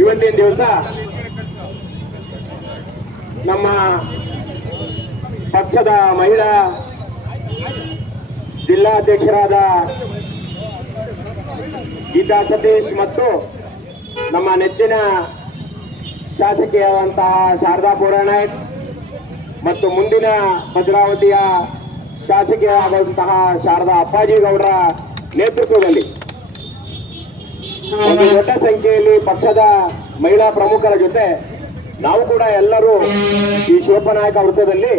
ಇವತ್ತಿನ ದಿವಸ ನಮ್ಮ ಪಕ್ಷದ ಮಹಿಳಾ ಜಿಲ್ಲಾಧ್ಯಕ್ಷರಾದ ಗೀತಾ ಸತೀಶ್ ಮತ್ತು ನಮ್ಮ ನೆಚ್ಚಿನ ಶಾಸಕಿಯಾದಂತಹ ಶಾರದಾ ಪುರಾಣಿಕ್ ಮತ್ತು ಮುಂದಿನ ಭದ್ರಾವತಿಯ ಶಾಸಕಿಯಾದಂತಹ ಶಾರದಾ ಅಪ್ಪಾಜಿ ಗೌಡರ ನೇತೃತ್ವದಲ್ಲಿ ಒಂದು ದೊಡ್ಡ ಸಂಖ್ಯೆಯಲ್ಲಿ ಪಕ್ಷದ ಮಹಿಳಾ ಪ್ರಮುಖರ ಜೊತೆ ನಾವು ಕೂಡ ಎಲ್ಲರೂ ಈ ಶಿವಪ್ಪನಾಯಕ ವೃತ್ತದಲ್ಲಿ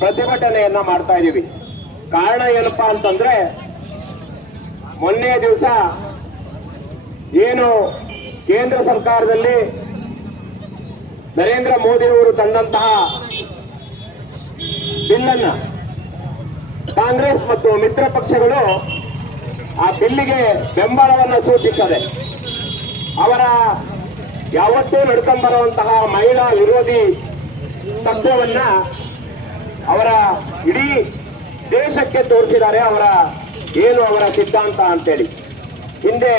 ಪ್ರತಿಭಟನೆಯನ್ನ ಮಾಡ್ತಾ ಇದ್ದೀವಿ. ಕಾರಣ ಏನಪ್ಪಾ ಅಂತಂದ್ರೆ, ಮೊನ್ನೆ ದಿವಸ ಏನು ಕೇಂದ್ರ ಸರ್ಕಾರದಲ್ಲಿ ನರೇಂದ್ರ ಮೋದಿ ಅವರು ತಂದಂತಹ ಬಿಲ್ಲನ್ನ ಕಾಂಗ್ರೆಸ್ ಮತ್ತು ಮಿತ್ರ ಪಕ್ಷಗಳು ಆ ಬಿಲ್ಲಿಗೆ ಬೆಂಬಲವನ್ನು ಸೂಚಿಸದೆ ಅವರ ಯಾವತ್ತೂ ನಡ್ಕೊಂಡ್ಬರುವಂತಹ ಮಹಿಳಾ ವಿರೋಧಿ ತತ್ವವನ್ನ ಅವರ ಇಡೀ ದೇಶಕ್ಕೆ ತೋರಿಸಿದ್ದಾರೆ. ಅವರ ಸಿದ್ಧಾಂತ ಅಂತೇಳಿ ಹಿಂದೆ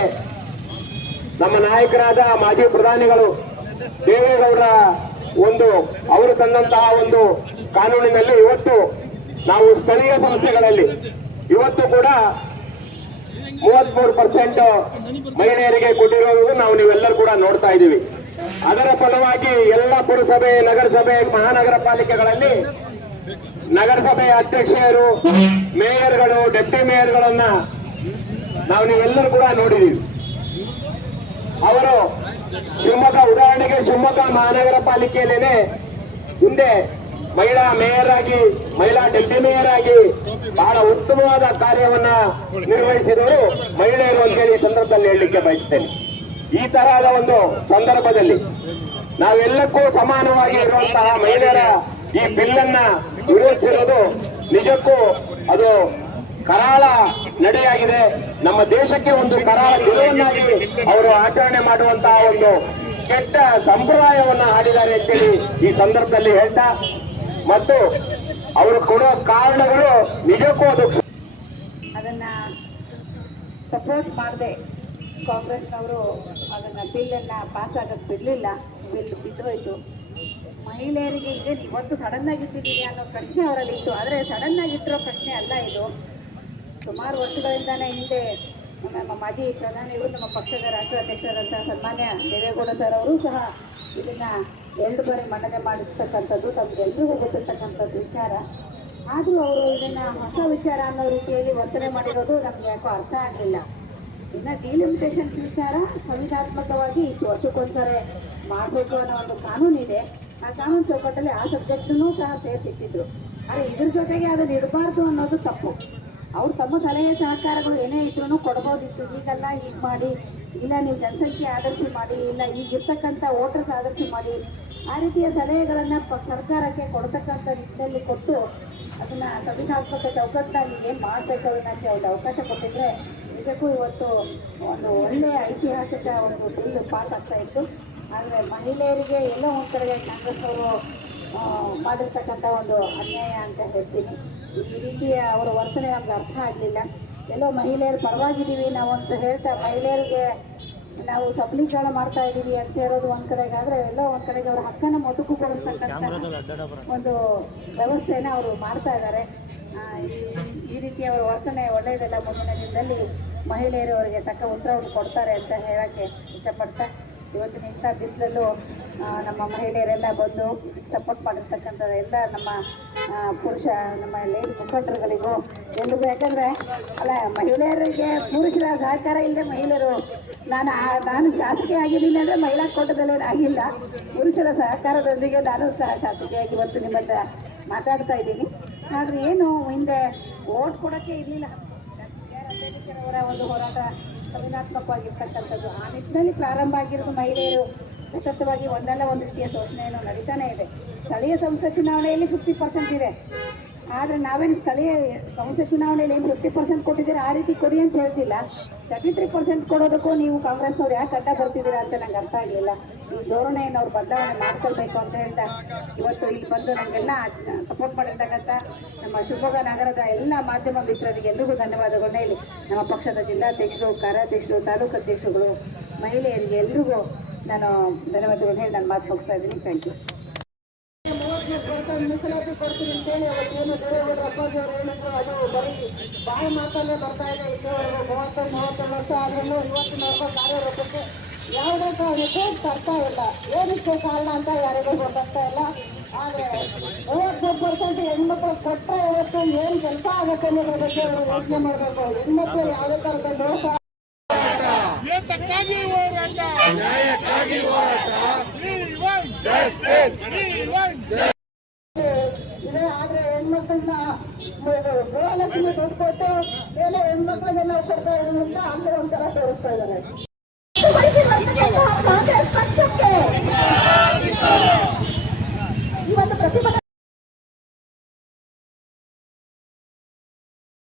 ನಮ್ಮ ನಾಯಕರಾದ ಮಾಜಿ ಪ್ರಧಾನಿಗಳು ದೇವೇಗೌಡರ ಅವರು ತಂದಂತಹ ಒಂದು ಕಾನೂನಿನಲ್ಲಿ ಇವತ್ತು ನಾವು ಸ್ಥಳೀಯ ಸಂಸ್ಥೆಗಳಲ್ಲಿ ಇವತ್ತು ಕೂಡ 33% ಮಹಿಳೆಯರಿಗೆ ಕೊಟ್ಟಿರೋದು ನೀವೆಲ್ಲರೂ ಕೂಡ ನೋಡ್ತಾ ಇದ್ದೀವಿ. ಅದರ ಫಲವಾಗಿ ಎಲ್ಲ ಪುರಸಭೆ, ನಗರಸಭೆ, ಮಹಾನಗರ ಪಾಲಿಕೆಗಳಲ್ಲಿ ನಗರಸಭೆ ಅಧ್ಯಕ್ಷರು, ಮೇಯರ್ಗಳು, ಡೆಪ್ಟಿ ಮೇಯರ್ಗಳನ್ನ ನೀವೆಲ್ಲರೂ ಕೂಡ ನೋಡಿದ್ದೀವಿ. ಅವರು ಉದಾಹರಣೆಗೆ ಶಿವಮೊಗ್ಗ ಮಹಾನಗರ ಪಾಲಿಕೆಯಲ್ಲೇನೆ ಹಿಂದೆ ಮಹಿಳಾ ಮೇಯರ್ ಆಗಿ, ಮಹಿಳಾ ಡೆಪ್ಟಿ ಮೇಯರ್ ಆಗಿ ಬಹಳ ಉತ್ತಮವಾದ ಕಾರ್ಯವನ್ನ ನಿರ್ವಹಿಸಿದವರು ಮಹಿಳೆಯರು ಅಂತೇಳಿ ಈ ಸಂದರ್ಭದಲ್ಲಿ ಹೇಳಲಿಕ್ಕೆ ಬಯಸ್ತೇನೆ. ಈ ತರಹದ ಒಂದು ಸಂದರ್ಭದಲ್ಲಿ ನಾವೆಲ್ಲಕ್ಕೂ ಸಮಾನವಾಗಿ ಇರುವಂತಹ ಮಹಿಳೆಯರ ಈ ಬಿಲ್ಲನ್ನ ವಿರೋಧಿಸಿರೋದು ನಿಜಕ್ಕೂ ಅದು ಕರಾಳ ನಡೆಯಾಗಿದೆ. ನಮ್ಮ ದೇಶಕ್ಕೆ ಒಂದು ಕರಾಳ ಗೆಲುವನ್ನಾಗಿ ಅವರು ಆಚರಣೆ ಮಾಡುವಂತಹ ಒಂದು ಕೆಟ್ಟ ಸಂಪ್ರದಾಯವನ್ನ ಆಡಿದ್ದಾರೆ ಅಂತೇಳಿ ಈ ಸಂದರ್ಭದಲ್ಲಿ ಹೇಳ್ತಾ, ಮತ್ತು ಅವರು ಕೊಡೋ ಕಾರಣಗಳು ನಿಜಕ್ಕೂ ಅದನ್ನ ಸಪೋರ್ಟ್ ಮಾಡದೆ ಕಾಂಗ್ರೆಸ್ನವರು ಅದನ್ನ ಬಿಲ್ಲನ್ನ ಪಾಸ್ ಆಗಕ್ಕೆ ಬಿಡಲಿಲ್ಲ. ಬಿಲ್ ಬಿದ್ದೋಯ್ತು. ಮಹಿಳೆಯರಿಗೆ ಇದೇನು ಇವತ್ತು ಸಡನ್ ಆಗಿ ಇಟ್ಟಿದ್ದೀರಿ ಅನ್ನೋ ಪ್ರಶ್ನೆ ಅವರಲ್ಲಿ ಇತ್ತು. ಆದರೆ ಸಡನ್ ಆಗಿ ಇಟ್ಟಿರೋ ಪ್ರಶ್ನೆ ಅಲ್ಲ ಇದು. ಸುಮಾರು ವರ್ಷಗಳಿಂದಾನೇ ಹಿಂದೆ ನಮ್ಮ ಮಾಜಿ ಪ್ರಧಾನಿಗಳು, ನಮ್ಮ ಪಕ್ಷದ ರಾಷ್ಟ್ರಾಧ್ಯಕ್ಷರಾದಂತಹ ಸನ್ಮಾನ್ಯ ದೇವೇಗೌಡ ಸರ್ ಅವರು ಸಹ ಇದನ್ನ 2 ಬಾರಿ ಮಂಡನೆ ಮಾಡಿರ್ತಕ್ಕಂಥದ್ದು ತಮಗೆಲ್ಲರಿಗೂ ಗೊತ್ತಿರ್ತಕ್ಕಂಥದ್ದು ವಿಚಾರ. ಆದರೂ ಅವರು ಇದನ್ನ ಹೊಸ ವಿಚಾರ ಅನ್ನೋ ರೀತಿಯಲ್ಲಿ ವರ್ತನೆ ಮಾಡಿರೋದು ನಮ್ಗೆ ಯಾಕೋ ಅರ್ಥ ಆಗಲಿಲ್ಲ. ಇನ್ನು ಡಿಲಿಮಿಟೇಷನ್ ವಿಚಾರ ಸಂವಿಧಾನಾತ್ಮಕವಾಗಿ ಇಷ್ಟು ವರ್ಷಕ್ಕೊಂದ್ಸರಿ ಮಾಡಬೇಕು ಅನ್ನೋ ಒಂದು ಕಾನೂನು ಇದೆ. ಆ ಕಾನೂನು ಚೌಕಟ್ಟಲ್ಲಿ ಆ ಸಬ್ಜೆಕ್ಟನ್ನು ಸಹ ಸೇರಿಸಿಟ್ಟಿದ್ರು. ಆದರೆ ಇದ್ರ ಜೊತೆಗೆ ಅದನ್ನು ಇಡಬಾರ್ದು ಅನ್ನೋದು ತಪ್ಪು. ಅವ್ರು ತಮ್ಮ ಸಲಹೆ ಸಹಕಾರಗಳು ಏನೇ ಇದ್ರೂ ಕೊಡ್ಬೋದಿತ್ತು. ಈಗೆಲ್ಲ ಹೀಗೆ ಮಾಡಿ, ಇಲ್ಲ ನೀವು ಜನಸಂಖ್ಯೆ ಆದರ್ಶಿ ಮಾಡಿ, ಇಲ್ಲ ಈಗಿರ್ತಕ್ಕಂಥ ವೋಟರ್ಸ್ ಆದರ್ಶಿ ಮಾಡಿ, ಆ ರೀತಿಯ ಸಲಹೆಗಳನ್ನು ಸರ್ಕಾರಕ್ಕೆ ಕೊಡ್ತಕ್ಕಂಥ ನಿಟ್ಟಿನಲ್ಲಿ ಕೊಟ್ಟು ಅದನ್ನು ಸಂವಿಧಾನಾತ್ಮಕ ಚೌಕಟ್ಟಿನಲ್ಲಿ ಏನು ಮಾಡಬೇಕು ಅನ್ನೋಕ್ಕೆ ಒಂದು ಅವಕಾಶ ಕೊಟ್ಟಿದ್ರೆ ನಿಜಕ್ಕೂ ಇವತ್ತು ಒಂದು ಒಳ್ಳೆಯ ಐತಿಹಾಸಿಕ ಒಂದು ಬಿಲ್ ಪಾಸ್ ಆಗ್ತಾ ಇತ್ತು. ಆದರೆ ಮಹಿಳೆಯರಿಗೆ ಎಲ್ಲೋ ಒಂದು ಕಡೆಗೆ ಕಾಂಗ್ರೆಸ್ ಅವರು ಮಾಡಿರ್ತಕ್ಕಂಥ ಒಂದು ಅನ್ಯಾಯ ಅಂತ ಹೇಳ್ತೀನಿ. ಈ ರೀತಿಯ ಅವರ ವರ್ತನೆ ನಮ್ಗೆ ಅರ್ಥ ಆಗಲಿಲ್ಲ. ಎಲ್ಲೋ ಮಹಿಳೆಯರು ಪರವಾಗಿದ್ದೀವಿ ನಾವು ಅಂತ ಹೇಳ್ತಾ ಮಹಿಳೆಯರಿಗೆ ನಾವು ಸಬಲೀಕರಣ ಮಾಡ್ತಾ ಇದ್ದೀವಿ ಅಂತ ಹೇಳೋದು ಒಂದು ಕಡೆಗಾದರೆ, ಎಲ್ಲೋ ಒಂದು ಕಡೆಗೆ ಅವರ ಹಕ್ಕನ್ನು ಮೊಟಕುಗೊಳಿಸ್ತಕ್ಕಂಥ ಒಂದು ವ್ಯವಸ್ಥೆನ ಅವರು ಮಾಡ್ತಾ ಇದ್ದಾರೆ. ಈ ರೀತಿ ಅವರ ವರ್ತನೆ ಒಳ್ಳೆಯದಲ್ಲ. ಮುಂದಿನ ದಿನದಲ್ಲಿ ಮಹಿಳೆಯರು ಅವರಿಗೆ ತಕ್ಕ ಉತ್ತರವನ್ನು ಕೊಡ್ತಾರೆ ಅಂತ ಹೇಳೋಕ್ಕೆ ಇಷ್ಟಪಡ್ತಾ, ಇವತ್ತಿನ ಇಂಥ ಬಿಸಿಲಲ್ಲೂ ನಮ್ಮ ಮಹಿಳೆಯರೆಲ್ಲ ಬಂದು ಸಪೋರ್ಟ್ ಮಾಡಿರ್ತಕ್ಕಂಥದ್ದು ಎಲ್ಲ ನಮ್ಮ ನಮ್ಮ ಲೇಡಿ ಮುಖಂಡರುಗಳಿಗೂ ಎಲ್ರಿಗೂ. ಯಾಕಂದರೆ ಮಹಿಳೆಯರಿಗೆ ಪುರುಷರ ಸಹಕಾರ ಇಲ್ಲದೆ ಮಹಿಳೆಯರು, ನಾನು ಶಾಸಕಿ ಆಗಿದ್ದೀನಿ ಅಂದರೆ ಮಹಿಳಾ ಕೋಟದಲ್ಲಿ ಆಗಿಲ್ಲ. ಪುರುಷರ ಸಹಕಾರದೊಂದಿಗೆ ನಾನು ಸಹ ಶಾಸಕಿಯಾಗಿ ಇವತ್ತು ನಿಮ್ಮ ಹತ್ರ ಮಾತಾಡ್ತಾ ಇದ್ದೀನಿ. ಆದರೆ ಏನು ಹಿಂದೆ ಓಟ್ ಕೊಡೋಕ್ಕೆ ಇರಲಿಲ್ಲ. ಅಂಬೇಡ್ಕರ್ ಅವರ ಒಂದು ಹೋರಾಟ ಸಂವಿಧಾನಾತ್ಮಕವಾಗಿರ್ತಕ್ಕಂಥದ್ದು ಆ ನಿಟ್ಟಿನಲ್ಲಿ ಪ್ರಾರಂಭ ಆಗಿರೋದು. ಮಹಿಳೆಯರು ಸತತವಾಗಿ ಒಂದಲ್ಲ ಒಂದು ರೀತಿಯ ಶೋಷಣೆಯನ್ನು ನಡೀತಾನೆ ಇದೆ. ಸ್ಥಳೀಯ ಸಂಸ್ಥೆ ಚುನಾವಣೆಯಲ್ಲಿ 50% ಇದೆ. ಆದರೆ ನಾವೇನು ಸ್ಥಳೀಯ ಸಂಸ್ಥೆ ಚುನಾವಣೆಯಲ್ಲಿ ಏನು 50% ಕೊಟ್ಟಿದ್ದೀರಾ ಆ ರೀತಿ ಕೊಡಿ ಅಂತ ಹೇಳ್ತಿಲ್ಲ. 33% ಕೊಡೋದಕ್ಕೂ ನೀವು ಕಾಂಗ್ರೆಸ್ನವ್ರು ಯಾಕೆ ಅಡ್ಡ ಬರ್ತಿದ್ದೀರಾ ಅಂತ ನಂಗೆ ಅರ್ಥ ಆಗಲಿಲ್ಲ. ಈ ಧೋರಣೆಯನ್ನು ಅವ್ರು ಬದಲಾವಣೆ ಮಾಡ್ಕೊಳ್ಬೇಕು ಅಂತ ಹೇಳ್ತಾ ಇವತ್ತು ಇಲ್ಲಿ ಬಂದು ನಮಗೆಲ್ಲ ಸಪೋರ್ಟ್ ಮಾಡಿರ್ತಕ್ಕಂಥ ನಮ್ಮ ಶಿವಮೊಗ್ಗ ನಗರದ ಎಲ್ಲ ಮಾಧ್ಯಮ ಮಿತ್ರರಿಗೆ ಎಲ್ರಿಗೂ ಧನ್ಯವಾದಗಳನ್ನ ಹೇಳಿ, ನಮ್ಮ ಪಕ್ಷದ ಜಿಲ್ಲಾಧ್ಯಕ್ಷರು, ಕಾರ್ಯಾಧ್ಯಕ್ಷರು, ತಾಲೂಕು ಅಧ್ಯಕ್ಷರುಗಳು, ಮಹಿಳೆಯರಿಗೆ ಎಲ್ರಿಗೂ ನಾನು ಧನ್ಯವಾದಗಳು ಹೇಳಿ ನಾನು ಮಾತು ಮುಗಿಸ್ತಾ ಇದ್ದೀನಿ. Thank you. 30% ಮೀಸಲಾತಿ ಕೊಡ್ತೀನಿ ಅಂತೇಳಿ ಅವತ್ತೇನು ದೇವೇಗೌಡರ ಅಪ್ಪಾಜಿ ಅವರು ಹೇಳಿದ್ರು, ಅದು ಬರೀ ಬಾಯಿ ಮಾತಲ್ಲೇ ಬರ್ತಾ ಇದೆ. ಇಲ್ಲಿವರೆಗೂ 30-32 ವರ್ಷ ಆದ್ರೂ ಇವತ್ತಿನವರೆಗೂ ಕಾರ್ಯರೂಪಕ್ಕೆ ಯಾವುದೇ ಕಾರಣಕ್ಕೂ ತರ್ತಾ ಇಲ್ಲ. ಏನಕ್ಕೆ ಕಾರಣ ಅಂತ ಯಾರಿಗೂ ಗೊತ್ತಾಗ್ತಾ ಇಲ್ಲ. ಆದರೆ 33% ಹೆಣ್ಮಕ್ಳು ಕೊಟ್ಟರೆ ಇವತ್ತು ಏನು ಕೆಲಸ ಆಗುತ್ತೆ ಅನ್ನೋದ್ರ ಬಗ್ಗೆ ಅವರು ಯೋಚನೆ ಮಾಡಬೇಕು. ಹೆಣ್ಮಕ್ಳು ಯಾವುದೇ ಥರದ ದೋಷ ಏತಕ್ಕಾಗಿ ಹೋರಾಟ, ನ್ಯಾಯಕ್ಕಾಗಿ ಹೋರಾಟ. ಇದೆ. ಆದ್ರೆ ಹೆಣ್ಮಕ್ಳನ್ನ ಗೃಹಲಕ್ಷ್ಮಿ ದುಡ್ಡು ಕೊಟ್ಟು ಮೇಲೆ ಹೆಣ್ಮಕ್ಳಿಗೆ ನಾವು ಕೊಡ್ತಾ ಇರೋದ್ರಿಂದ ಅಲ್ಲಿ ಒಂಥರ ತೋರಿಸ್ತಾ ಇದ್ದಾರೆ.